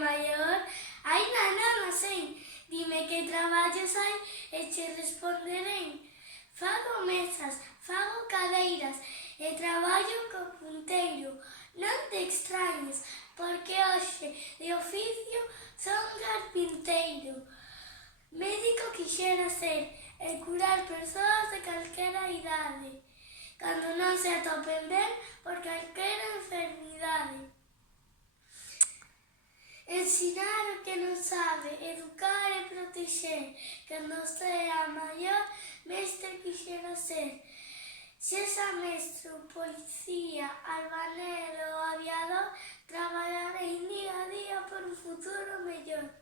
maior, aínda non sei. Dime que traballos hai e che responderei. Fago mesas, fago cadeiras e traballo co punteiro. Non te extrañes, porque hoxe de oficio son carpinteiro. Médico quixera ser e curar persoas de calquera idade, cando non se atopen ben por calquera enfermidade. Ensinar o que non sabe, educar e protexer. Cando sea maior, mestre quixera ser. Sexa mestre, policía, albanero ou aviador, traballarei día a día por un futuro mellor.